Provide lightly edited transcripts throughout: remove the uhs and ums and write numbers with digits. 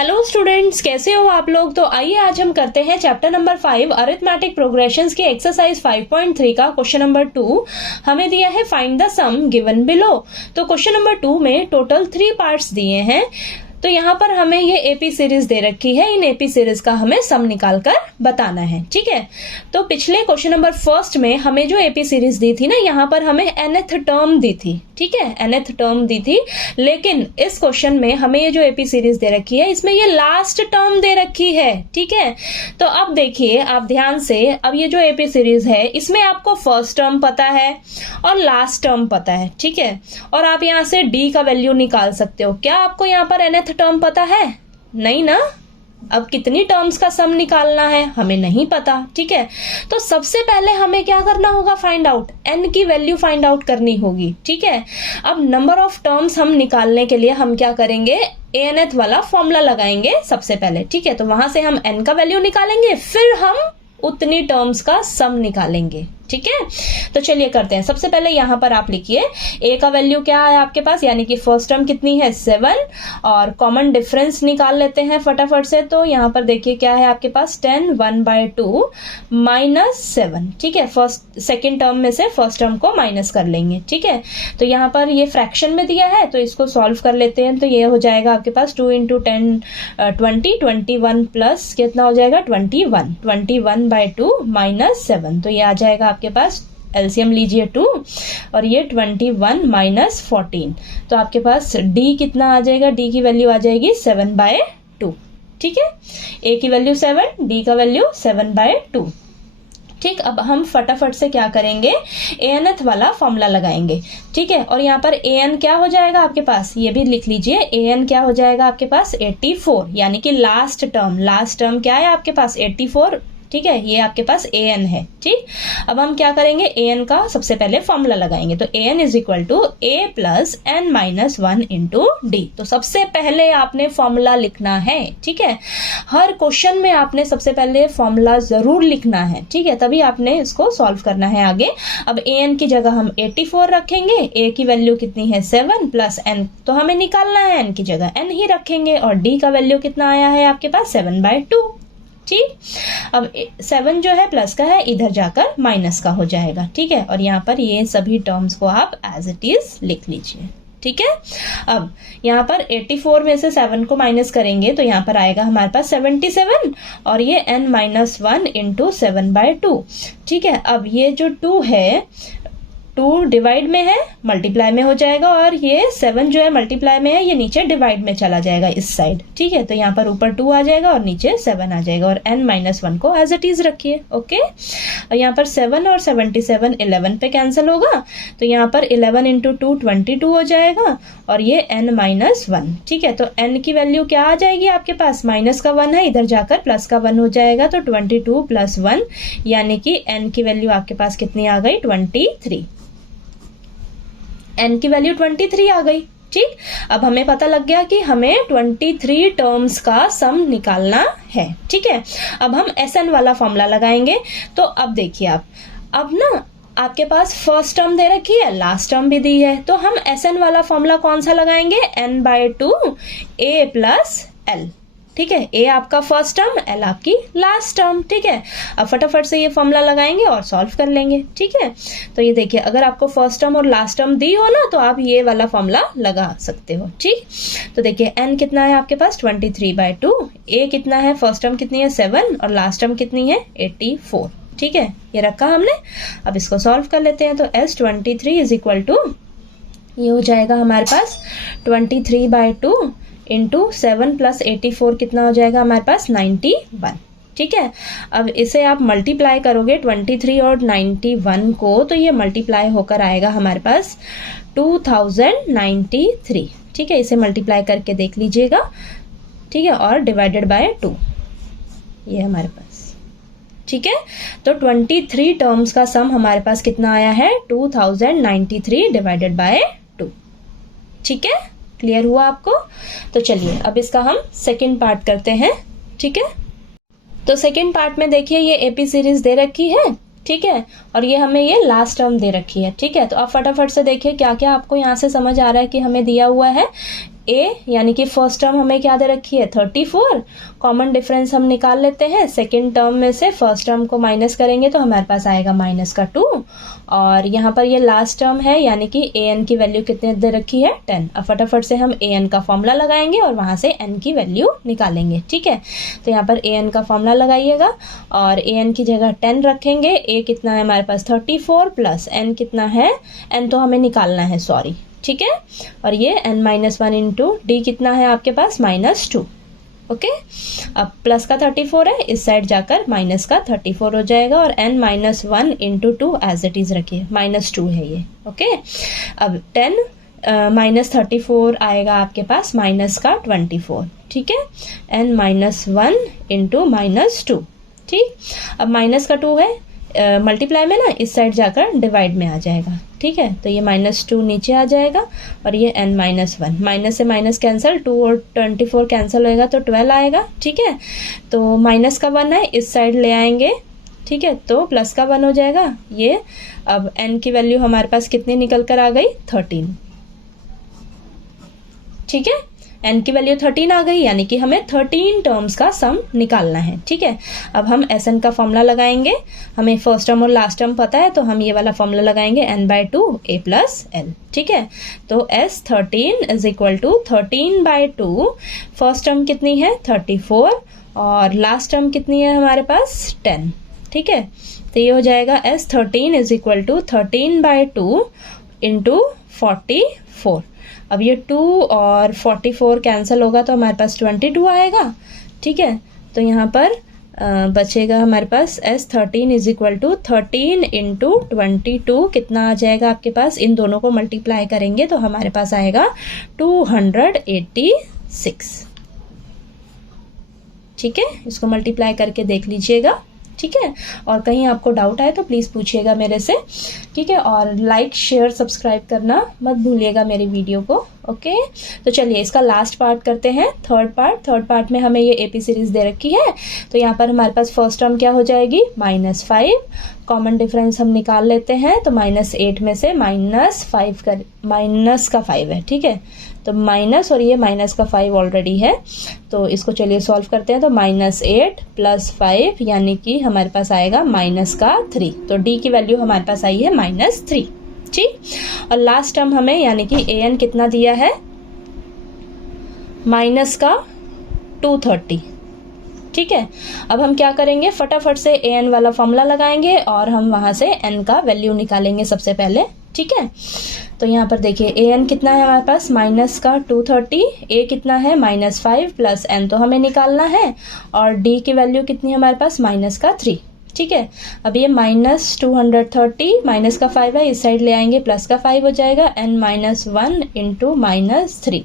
Hello students, कैसे हो आप लोग। तो आइए आज हम करते हैं चैप्टर नंबर 5 अरिथमेटिक प्रोग्रेशंस की एक्सरसाइज 5.3 का क्वेश्चन नंबर 2। हमें दिया है find the sum given below. तो क्वेश्चन नंबर 2 में टोटल 3 पार्ट्स दिए हैं। तो यहाँ पर हमें ये एपी सीरीज दे रखी है, इन एपी सीरीज का हमें सम निकाल कर बताना है। ठीक है, तो पिछले क्वेश्चन नंबर 1 में हमें जो एपी सीरीज दी थी ना, यहाँ पर हमें nth टर्म दी थी। ठीक है, nth टर्म दी थी, लेकिन इस क्वेश्चन में हमें ये जो एपी सीरीज दे रखी है इसमें ये लास्ट टर्म दे रखी है। ठीक है, तो अब देखिए आप ध्यान से, अब ये जो एपी सीरीज है इसमें आपको फर्स्ट टर्म पता है और लास्ट टर्म पता है। ठीक है, और आप यहाँ से डी का वैल्यू निकाल सकते हो। क्या आपको यहाँ पर nth टर्म पता है? नहीं ना। अब कितनी टर्म्स का सम निकालना है हमें नहीं पता। ठीक है, तो सबसे पहले हमें क्या करना होगा, फाइंड आउट n की वैल्यू फाइंड आउट करनी होगी। ठीक है, अब नंबर ऑफ टर्म्स हम निकालने के लिए हम क्या करेंगे, anth वाला फॉर्मूला लगाएंगे सबसे पहले। ठीक है, तो वहां से हम n का वैल्यू निकालेंगे, फिर हम उतनी टर्म्स का सम निकालेंगे। ठीक है, तो चलिए करते हैं। सबसे पहले यहाँ पर आप लिखिए a का वैल्यू क्या है आपके पास, यानी कि फर्स्ट टर्म कितनी है 7, और कॉमन डिफरेंस निकाल लेते हैं फटाफट से। तो यहाँ पर देखिए क्या है आपके पास 10 1/2 -7। ठीक है, सेकेंड टर्म में से फर्स्ट टर्म को माइनस कर लेंगे। ठीक है, तो यहाँ पर ये फ्रैक्शन में दिया है तो इसको सॉल्व कर लेते हैं। तो ये हो जाएगा आपके पास 2 × 10 20 21 प्लस कितना हो जाएगा 21 21/2 -7। तो ये आ जाएगा आपके पास, एलसीएम लीजिए 2 और ये 21 - 14। तो आपके पास डी कितना आ जाएगा, डी की वैल्यू आ जाएगी 7/2। ठीक है, ए की वैल्यू 7, डी का वैल्यू 7/2। ठीक, अब हम फटाफट से क्या करेंगे, anth वाला फॉर्मूला लगाएंगे। ठीक है, और यहाँ पर an क्या हो जाएगा आपके पास, ये भी लिख लीजिए, an क्या हो जाएगा आपके पास 84, यानी कि लास्ट टर्म क्या है आपके पास 84। ठीक है, ये आपके पास an है। ठीक, अब हम क्या करेंगे, an का सबसे पहले फॉर्मूला लगाएंगे। तो an = a + n - 1 × d। तो सबसे पहले आपने फॉर्मूला लिखना है। ठीक है, हर क्वेश्चन में आपने सबसे पहले फॉर्मूला जरूर लिखना है। ठीक है, तभी आपने इसको सॉल्व करना है आगे। अब an की जगह हम 84 रखेंगे, a की वैल्यू कितनी है 7 + n, तो हमें निकालना है n की जगह n ही रखेंगे, और d का वैल्यू कितना आया है आपके पास 7/2। ठीक, अब 7 जो है प्लस का है, इधर जाकर माइनस का हो जाएगा। ठीक है, और यहाँ पर ये सभी टर्म्स को आप एज इट इज लिख लीजिए। ठीक है, अब यहाँ पर 84 में से 7 को माइनस करेंगे तो यहाँ पर आएगा हमारे पास 77, और ये n - 1 × 7/2। ठीक है, अब ये जो 2 है, 2 डिवाइड में है, मल्टीप्लाई में हो जाएगा, और ये 7 जो है मल्टीप्लाई में है, ये नीचे डिवाइड में चला जाएगा इस साइड। ठीक है, तो यहाँ पर ऊपर 2 आ जाएगा और नीचे 7 आ जाएगा, और n - 1 को एज इट इज रखिए। ओके, और यहाँ पर 7 और 77 11 पे कैंसिल होगा, तो यहाँ पर 11 × 2 22 हो जाएगा, और ये n - 1। ठीक है, तो n की वैल्यू क्या आ जाएगी आपके पास, माइनस का 1 है, इधर जाकर प्लस का 1 हो जाएगा, तो 22 + 1, यानी कि n की वैल्यू आपके पास कितनी आ गई 23। n की वैल्यू 23 आ गई। ठीक, अब हमें पता लग गया कि हमें 23 टर्म्स का सम निकालना है। ठीक है, अब हम SN वाला फॉर्मूला लगाएंगे। तो अब देखिए आप, अब ना आपके पास फर्स्ट टर्म दे रखी है, लास्ट टर्म भी दी है, तो हम SN वाला फॉर्मूला कौन सा लगाएंगे, n/2 a + l। ठीक है, a आपका फर्स्ट टर्म, l आपकी लास्ट टर्म। ठीक है, अब फटाफट से ये फॉर्मूला लगाएंगे और सॉल्व कर लेंगे। ठीक है, तो ये देखिए, अगर आपको फर्स्ट टर्म और लास्ट टर्म दी हो ना, तो आप ये वाला फॉर्मूला लगा सकते हो। ठीक, तो देखिए n कितना है आपके पास 23/2, a कितना है, फर्स्ट टर्म कितनी है 7, और लास्ट टर्म कितनी है 84। ठीक है, ये रखा हमने। अब इसको सॉल्व कर लेते हैं। तो S23 = ये हो जाएगा हमारे पास 23/2 × 7 + 84 कितना हो जाएगा हमारे पास 91। ठीक है, अब इसे आप मल्टीप्लाई करोगे 23 और 91 को, तो ये मल्टीप्लाई होकर आएगा हमारे पास 2093। ठीक है, इसे मल्टीप्लाई करके देख लीजिएगा। ठीक है, और डिवाइडेड बाय 2, ये हमारे पास। ठीक है, तो 23 टर्म्स का सम हमारे पास कितना आया है 2093 डिवाइडेड बाय 2। ठीक है, क्लियर हुआ आपको। तो चलिए अब इसका हम सेकंड पार्ट करते हैं। ठीक है, तो सेकंड पार्ट में देखिए ये एपी सीरीज दे रखी है। ठीक है, और ये हमें ये लास्ट टर्म दे रखी है। ठीक है, तो आप फटाफट से देखिए क्या क्या आपको यहाँ से समझ आ रहा है कि हमें दिया हुआ है ए यानी कि फर्स्ट टर्म हमें क्या दे रखी है 34, कॉमन डिफरेंस हम निकाल लेते हैं, सेकेंड टर्म में से फर्स्ट टर्म को माइनस करेंगे तो हमारे पास आएगा माइनस का 2, और यहाँ पर ये लास्ट टर्म है यानी कि ए एन की वैल्यू कितने दे रखी है 10। अब फटाफट से हम ए एन का फॉर्मूला लगाएंगे और वहाँ से एन की वैल्यू निकालेंगे, ठीक है। तो यहाँ पर ए एन का फॉर्मूला लगाइएगा और ए एन की जगह 10 रखेंगे, ए कितना है हमारे पास 34 प्लस एन कितना है, एन तो हमें निकालना है सॉरी, ठीक है, और ये n-1 इंटू डी कितना है आपके पास -2, ओके। अब प्लस का 34 है, इस साइड जाकर माइनस का 34 हो जाएगा और n-1 into 2 as it is रखिए, -2 है ये, ओके। अब 10 -34 आएगा आपके पास माइनस का 24, ठीक है, n-1 इंटू -2, ठीक। अब माइनस का 2 है, मल्टीप्लाई में ना इस साइड जाकर डिवाइड में आ जाएगा, ठीक है, तो ये -2 नीचे आ जाएगा और ये n-1, माइनस से माइनस कैंसिल, 2 और 24 कैंसिल होएगा तो 12 आएगा, ठीक है। तो माइनस का 1 है, इस साइड ले आएंगे, ठीक है, तो प्लस का 1 हो जाएगा ये। अब n की वैल्यू हमारे पास कितनी निकल कर आ गई 13, ठीक है, n की वैल्यू 13 आ गई यानी कि हमें 13 टर्म्स का सम निकालना है, ठीक है। अब हम SN का फॉर्मूला लगाएंगे, हमें फर्स्ट टर्म और लास्ट टर्म पता है तो हम ये वाला फॉर्मूला लगाएंगे n/2 a + l, ठीक है। तो S13 is equal to 13/2, first term कितनी है 34 और लास्ट टर्म कितनी है हमारे पास 10, ठीक है। तो ये हो जाएगा S13 is equal to 13/2 into 44। अब ये 2 और 44 कैंसिल होगा तो हमारे पास 22 आएगा, ठीक है। तो यहाँ पर बचेगा हमारे पास S13 is equal to 13 into 22 कितना आ जाएगा आपके पास, इन दोनों को मल्टीप्लाई करेंगे तो हमारे पास आएगा 286, ठीक है। इसको मल्टीप्लाई करके देख लीजिएगा, ठीक है। और कहीं आपको डाउट आए तो प्लीज़ पूछिएगा मेरे से, ठीक है। और लाइक शेयर सब्सक्राइब करना मत भूलिएगा मेरी वीडियो को, ओके। तो चलिए इसका लास्ट पार्ट करते हैं, थर्ड पार्ट में हमें ये एपी सीरीज दे रखी है। तो यहाँ पर हमारे पास फर्स्ट टर्म क्या हो जाएगी -5, कॉमन डिफरेंस हम निकाल लेते हैं तो -8 में से माइनस का 5 है, ठीक है। तो माइनस और ये माइनस का 5 ऑलरेडी है, तो इसको चलिए सॉल्व करते हैं। तो -8 + 5 यानी कि हमारे पास आएगा -3, तो डी की वैल्यू हमारे पास आई है -3, ठीक। और लास्ट टर्म हमें यानी कि ए एन कितना दिया है -230, ठीक है। अब हम क्या करेंगे, फटाफट से ए एन वाला फॉर्मूला लगाएंगे और हम वहां से एन का वैल्यू निकालेंगे सबसे पहले, ठीक है। तो यहाँ पर देखिए ए एन कितना है हमारे पास -230, ए कितना है -5 प्लस एन तो हमें निकालना है, और डी की वैल्यू कितनी है हमारे पास -3, ठीक है। अब ये -230 माइनस का 5 है, इस साइड ले आएंगे प्लस का 5 हो जाएगा n-1 इंटू -3,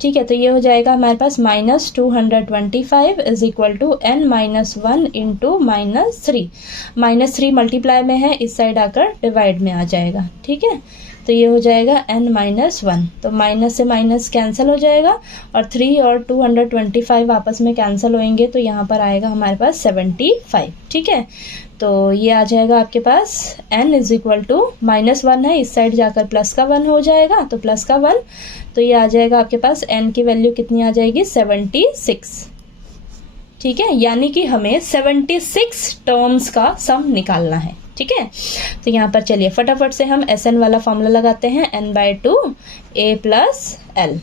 ठीक है। तो ये हो जाएगा हमारे पास -225 is equal to n-1 into -3 multiply में है, इस साइड आकर डिवाइड में आ जाएगा, ठीक है। तो ये हो जाएगा n-1, तो माइनस से माइनस कैंसिल हो जाएगा और 3 और 225 आपस में कैंसिल होंगे तो यहाँ पर आएगा हमारे पास 75, ठीक है। तो ये आ जाएगा आपके पास n इज इक्वल टू -1 है, इस साइड जाकर प्लस का 1 हो जाएगा, तो प्लस का 1, तो ये आ जाएगा आपके पास n की वैल्यू कितनी आ जाएगी 76, ठीक है। यानी कि हमें 76 टर्म्स का सम निकालना है, ठीक है। तो यहाँ पर चलिए फटाफट से हम SN वाला फॉर्मूला लगाते हैं, n/2 a + l,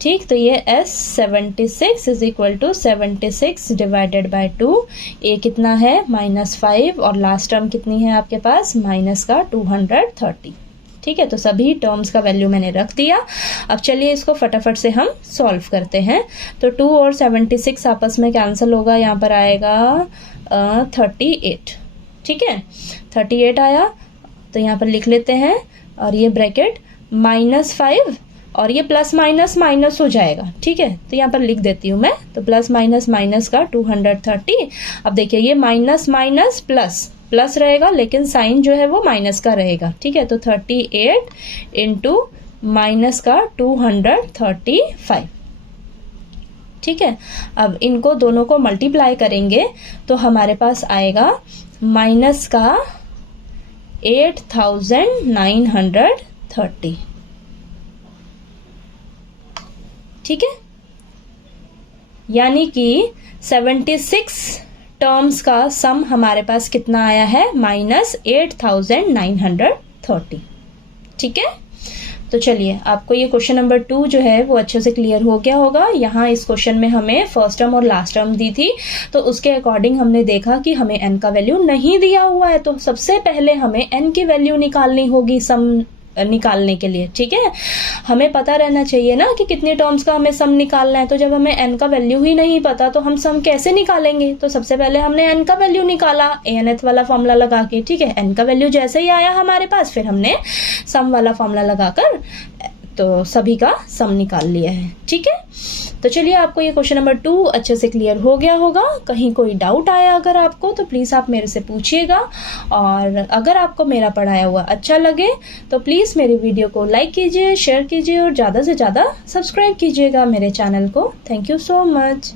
ठीक। तो ये S76 is equal to 76 divided by 2, a कितना है -5 और लास्ट टर्म कितनी है आपके पास -230, ठीक है। तो सभी टर्म्स का वैल्यू मैंने रख दिया। अब चलिए इसको फटाफट से हम सॉल्व करते हैं। तो 2 और 76 आपस में कैंसिल होगा, यहाँ पर आएगा 38, ठीक है, 38 आया। तो यहाँ पर लिख लेते हैं और ये ब्रैकेट -5 और ये प्लस माइनस हो जाएगा, ठीक है। तो यहाँ पर लिख देती हूँ मैं, तो प्लस माइनस का 230। अब देखिए ये माइनस प्लस रहेगा लेकिन साइन जो है वो माइनस का रहेगा, ठीक है। तो 38 इंटू माइनस का 235, ठीक है। अब इनको दोनों को मल्टीप्लाई करेंगे तो हमारे पास आएगा माइनस का 8930, ठीक है, यानी कि 76 टर्म्स का सम हमारे पास कितना आया है, -8930। ठीक है, तो चलिए आपको ये क्वेश्चन नंबर 2 जो है वो अच्छे से क्लियर हो गया होगा। यहाँ इस क्वेश्चन में हमें फर्स्ट टर्म और लास्ट टर्म दी थी, तो उसके अकॉर्डिंग हमने देखा कि हमें n का वैल्यू नहीं दिया हुआ है, तो सबसे पहले हमें n की वैल्यू निकालनी होगी सम निकालने के लिए। ठीक है, हमें पता रहना चाहिए ना कि कितने टर्म्स का हमें सम निकालना है, तो जब हमें n का वैल्यू ही नहीं पता तो हम सम कैसे निकालेंगे। तो सबसे पहले हमने n का वैल्यू निकाला ANth वाला फॉर्मूला लगा के। ठीक है, n का वैल्यू जैसे ही आया हमारे पास, फिर हमने सम वाला फॉर्मूला लगाकर तो सभी का सम निकाल लिया है। ठीक है, तो चलिए आपको ये क्वेश्चन नंबर 2 अच्छे से क्लियर हो गया होगा। कहीं कोई डाउट आया अगर आपको तो प्लीज़ आप मेरे से पूछिएगा, और अगर आपको मेरा पढ़ाया हुआ अच्छा लगे तो प्लीज़ मेरी वीडियो को लाइक कीजिए, शेयर कीजिए और ज़्यादा से ज़्यादा सब्सक्राइब कीजिएगा मेरे चैनल को। Thank you so much.